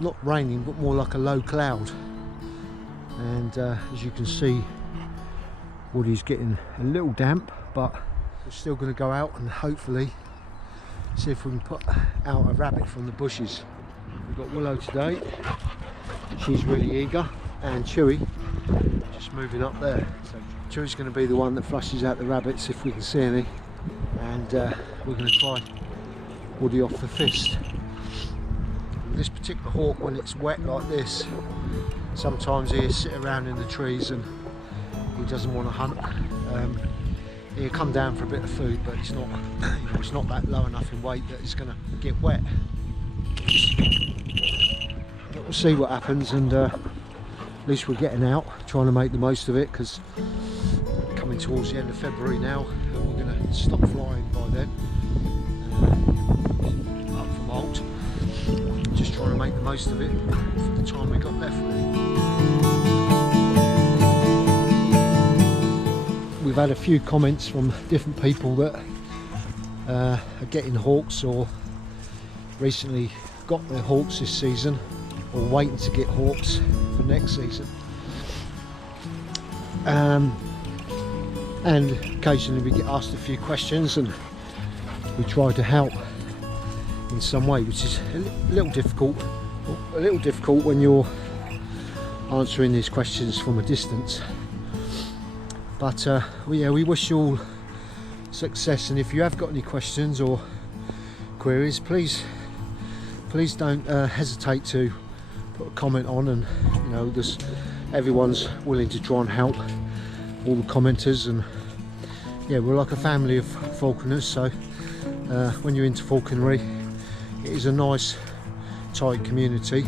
not raining, but more like a low cloud. And as you can see, Woody's getting a little damp, but we're still going to go out and hopefully see if we can put out a rabbit from the bushes. We've got Willow today, she's really eager, and Chewy just moving up there. So Chewy's going to be the one that flushes out the rabbits if we can see any, and we're going to try Woody off the fist. This particular hawk, when it's wet like this, sometimes he'll sit around in the trees and he doesn't want to hunt. He'll come down for a bit of food, but it's not, it's not that low enough in weight that it's going to get wet. But we'll see what happens, and at least we're getting out, trying to make the most of it, because coming towards the end of February now, and we're going to stop flying by then. Up for molt. Just trying to make the most of it for the time we got left, really. We've had a few comments from different people that are getting hawks, or recently got their hawks this season, or waiting to get hawks for next season. And occasionally we get asked a few questions and we try to help in some way, which is a little difficult when you're answering these questions from a distance. But yeah, we wish you all success, and if you have got any questions or queries, please don't hesitate to put a comment on, and you know, everyone's willing to try and help, all the commenters, and yeah, we're like a family of falconers. So when you're into falconry, it is a nice tight community,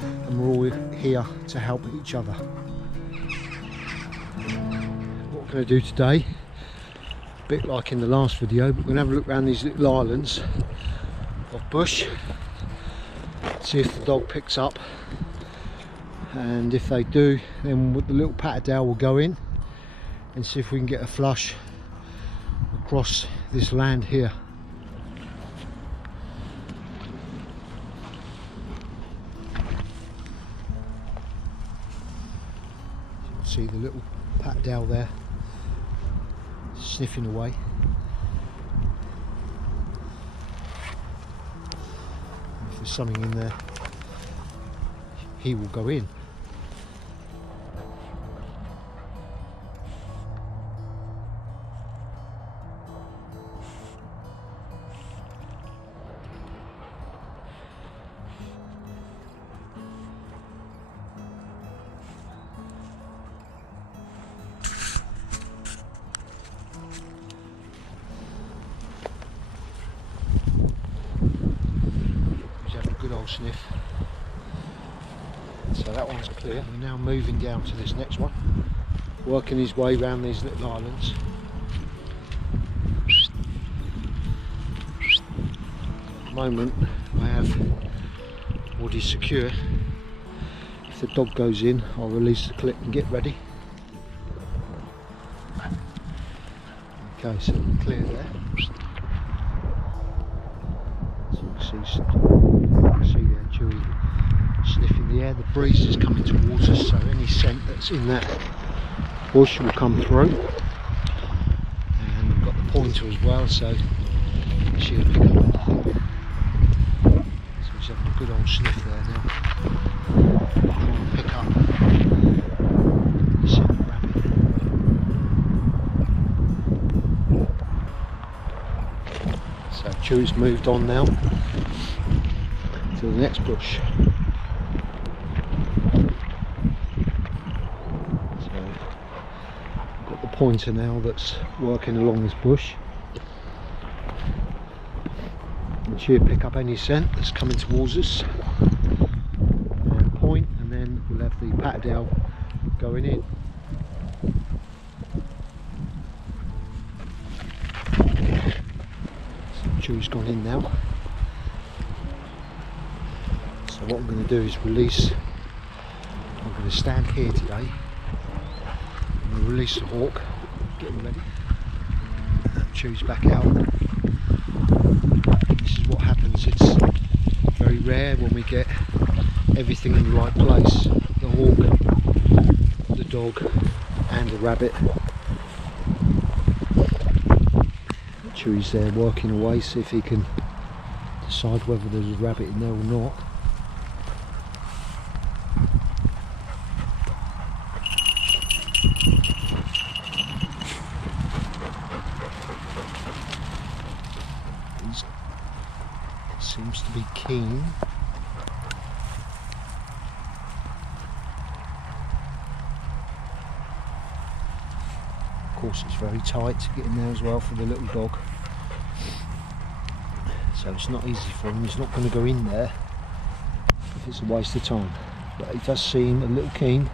and we're all here to help each other. What we're going to do today, a bit like in the last video, but we're going to have a look around these little islands of bush, see if the dog picks up, and if they do, then the little patterdale will go in and see if we can get a flush across this land here. See the little patterdale there sniffing away. If there's something in there, he will go in. Sniff. So that one's clear. We're now moving down to this next one, working his way around these little islands. At the moment I have Woody secure. If the dog goes in, I'll release the clip and get ready. Okay, so we're clear there. So you see there Chewy sniffing the air. The breeze is coming towards us, so any scent that's in that bush will come through. And we've got the pointer as well, so she'll pick up anything. So he's having a good old sniff there now. Trying to pick up the scent of rabbit. So Chewy's moved on now to the next bush. So I've got the pointer now that's working along this bush, and she'll pick up any scent that's coming towards us and point, and then we'll have the patterdale going in. So Chewy's gone in now. So what I'm going to do is release, I'm going to stand here today, I'm going to release the hawk, get him ready, Chew's back out. This is what happens, it's very rare when we get everything in the right place. The hawk, the dog and the rabbit. Chewy's there working away, see if he can decide whether there's a rabbit in there or not. He seems to be keen. Of course it's very tight to get in there as well for the little dog, so it's not easy for him. He's not going to go in there if it's a waste of time, but he does seem a little keen.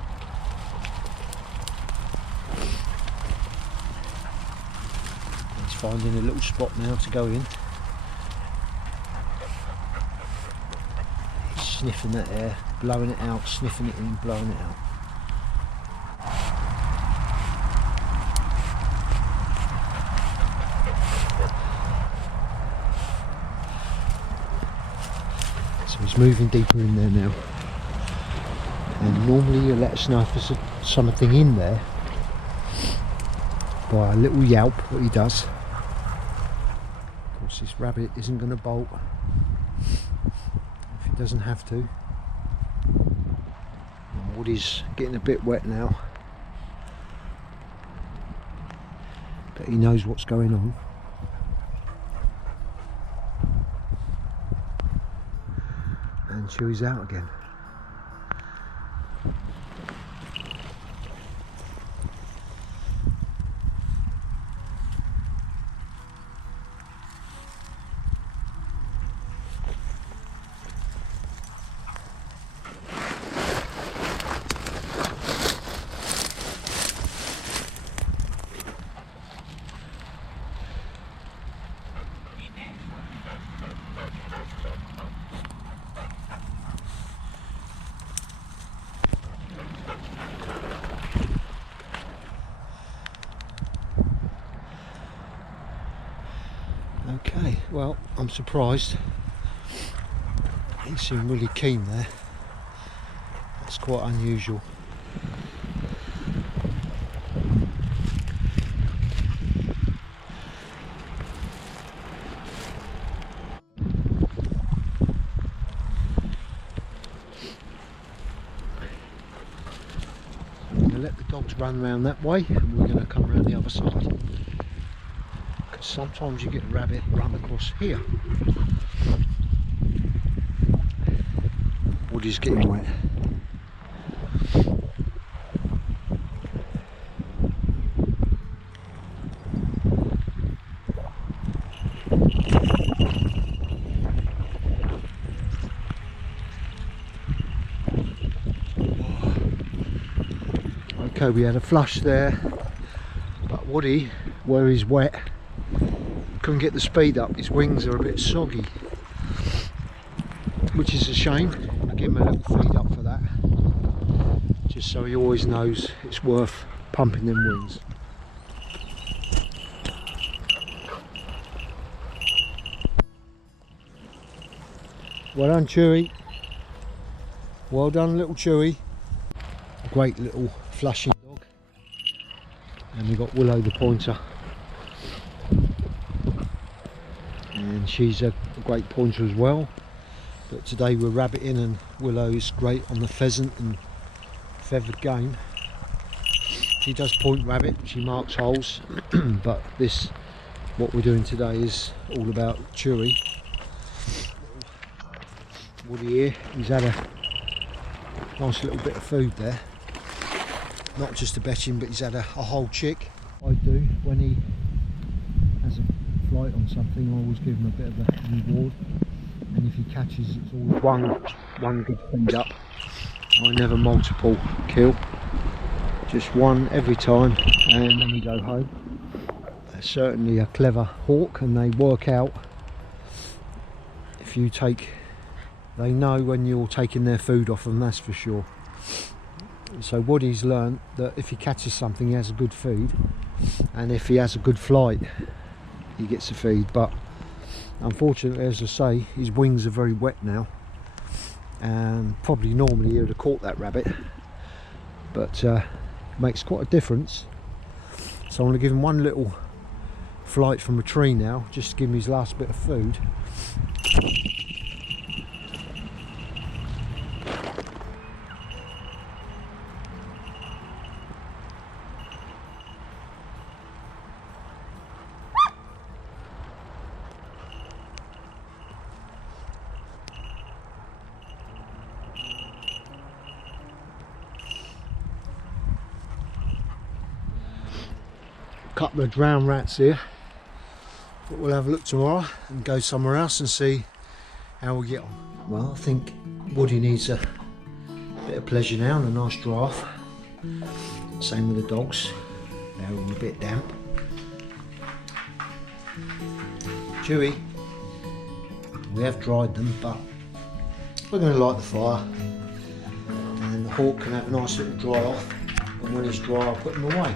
He's finding a little spot now to go in. He's sniffing that air, blowing it out, sniffing it in, blowing it out. So he's moving deeper in there now, and normally he'll let us know if there's something in there by a little yelp that he does. Of course this rabbit isn't going to bolt if he doesn't have to. And Woody's getting a bit wet now, but he knows what's going on. And Chewy's out again. Okay, well, I'm surprised. He seemed really keen there. That's quite unusual. I'm going to let the dogs run around that way, and we're going to come around the other side. Sometimes you get a rabbit run across here. Woody's getting wet. Okay, we had a flush there, but Woody, where he's wet, couldn't get the speed up. His wings are a bit soggy, which is a shame. I give him a little feed up for that, just so he always knows it's worth pumping them wings. Well done, Chewy. Well done, little Chewy. Great little flushing dog. And we've got Willow the pointer. And she's a great pointer as well, but today we're rabbiting, and Willow's great on the pheasant and feathered game. She does point rabbit, she marks holes, but what we're doing today is all about Chewy. Woody here, he's had a nice little bit of food there, not just a betting, but he's had a whole chick. I do when he has a flight on something, I always give him a bit of a reward, and if he catches, it's always one good feed up. I never multiple kill, just one every time, and then we go home. They're certainly a clever hawk, and they work out if you take, they know when you're taking their food off them, that's for sure. So Woody's learned that if he catches something, he has a good feed, and if he has a good flight, he gets a feed. But unfortunately, as I say, his wings are very wet now, and probably normally he would have caught that rabbit, but makes quite a difference. So I'm going to give him one little flight from a tree now, just to give him his last bit of food. Couple of drowned rats here, but we'll have a look tomorrow and go somewhere else and see how we get on. Well, I think Woody needs a bit of pleasure now and a nice dry off. Same with the dogs, they're all a bit damp. Chewy, we have dried them, but we're going to light the fire and the hawk can have a nice little dry off, and when it's dry I'll put them away.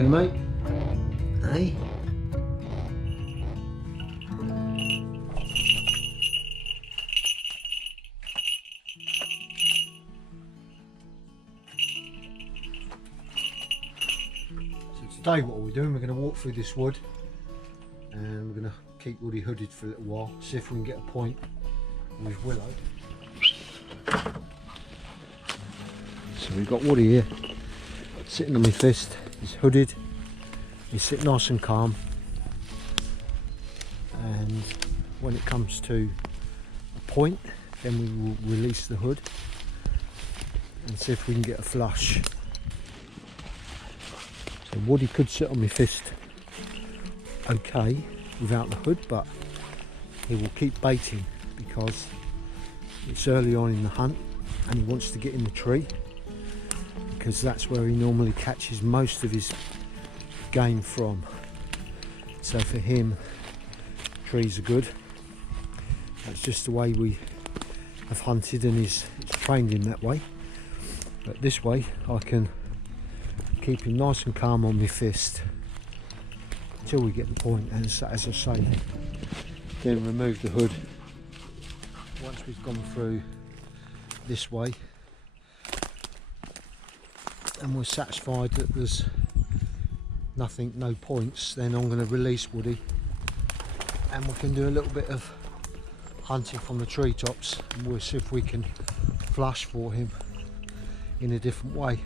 Okay, mate. Hey. So today what are we doing? We're going to walk through this wood and we're going to keep Woody hooded for a little while, see if we can get a point with Willow. So we've got Woody here, sitting on my fist. He's hooded, he's sitting nice and calm, and when it comes to a point then we will release the hood and see if we can get a flush. So Woody could sit on my fist okay without the hood, but he will keep baiting because it's early on in the hunt and he wants to get in the tree, because that's where he normally catches most of his game from. So for him, trees are good. That's just the way we have hunted, and it's trained him that way. But this way I can keep him nice and calm on my fist until we get the point, and as I say, then remove the hood once we've gone through this way and we're satisfied that there's nothing, no points. Then I'm going to release Woody and we can do a little bit of hunting from the treetops, and we'll see if we can flush for him in a different way.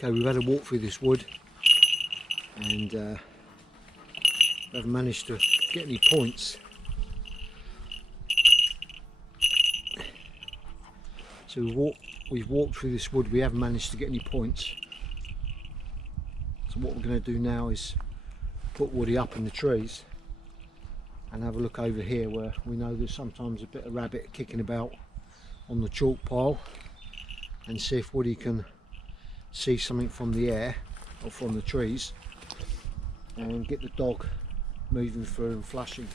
Okay, we've had a walk through this wood and we haven't managed to get any points. So we've walked through this wood, we haven't managed to get any points. So what we're going to do now is put Woody up in the trees and have a look over here where we know there's sometimes a bit of rabbit kicking about on the chalk pile, and see if Woody can see something from the air or from the trees and get the dog moving through and flushing.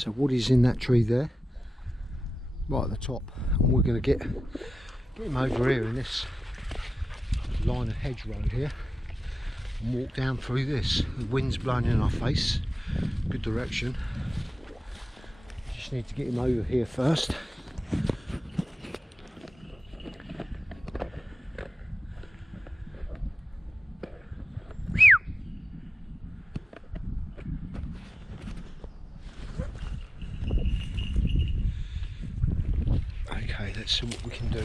So Woody's in that tree there, right at the top, and we're going to get him over here in this line of hedgerow here and walk down through this. The wind's blowing in our face, good direction. Just need to get him over here first. Okay, let's see what we can do.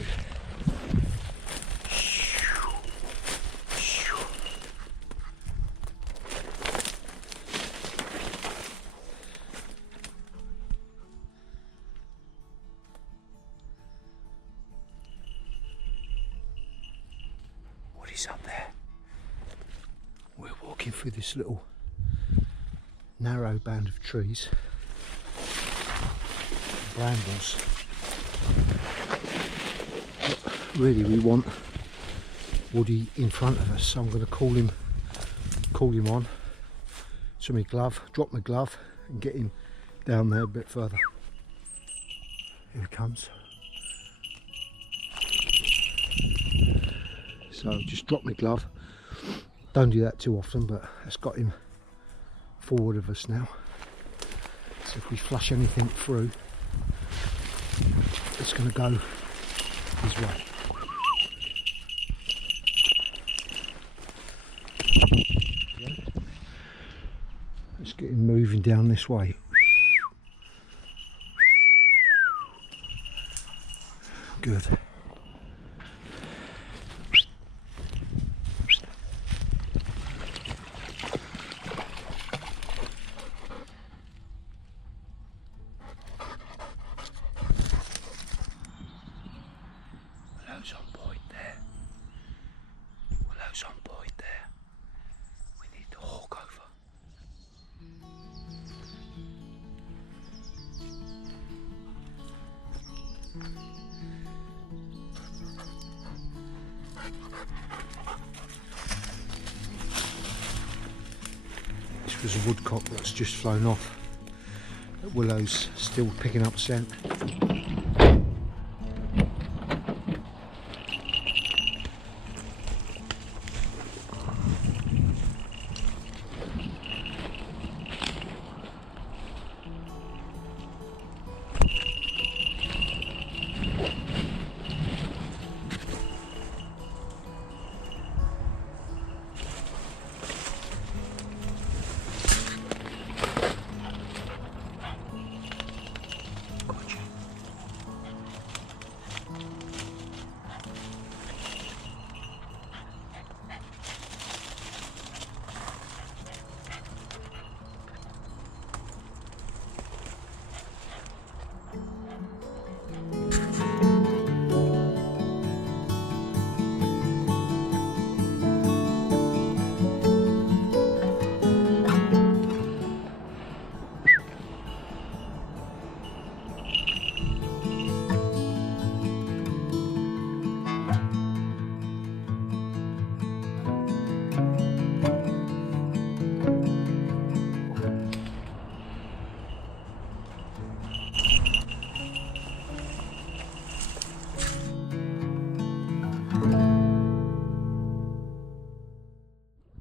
What is up there? We're walking through this little narrow band of trees, brambles. Really, we want Woody in front of us, so I'm going to call him on to my glove, drop my glove and get him down there a bit further. Here he comes. So just drop my glove. Don't do that too often, but it's got him forward of us now. So if we flush anything through, it's going to go his way. Let's get him moving down this way. Good. Willow's on point there. Willow's on point there. We need to hawk over. This was a woodcock that's just flown off. Willow's still picking up scent.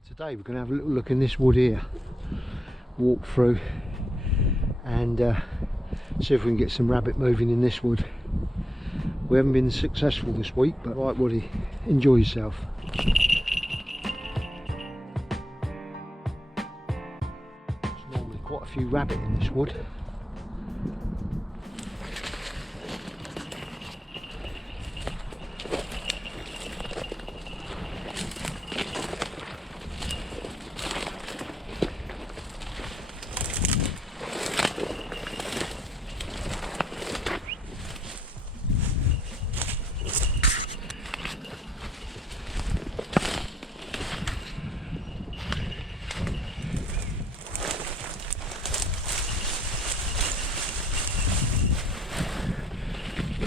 Today we're going to have a little look in this wood here, walk through and see if we can get some rabbit moving in this wood. We haven't been successful this week, but right Woody, enjoy yourself. There's normally quite a few rabbit in this wood.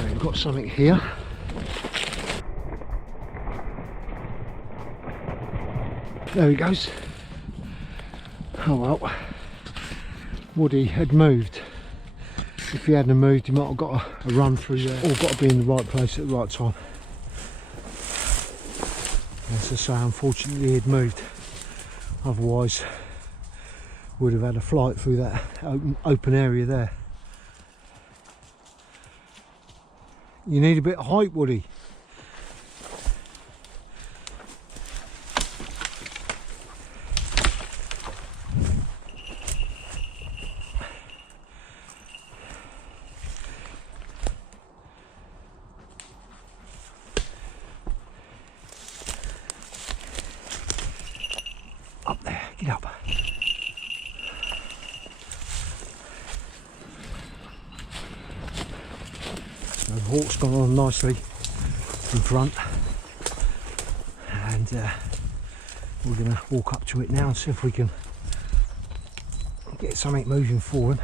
We've got something here. There he goes. Oh well, Woody had moved. If he hadn't moved, he might have got a run through there, or got to be in the right place at the right time. As I say, unfortunately he'd moved, otherwise would have had a flight through that open area there. You need a bit of height, Woody. Up there, get up. So the hawk's gone on nicely in front, and we're going to walk up to it now and see if we can get something moving for him.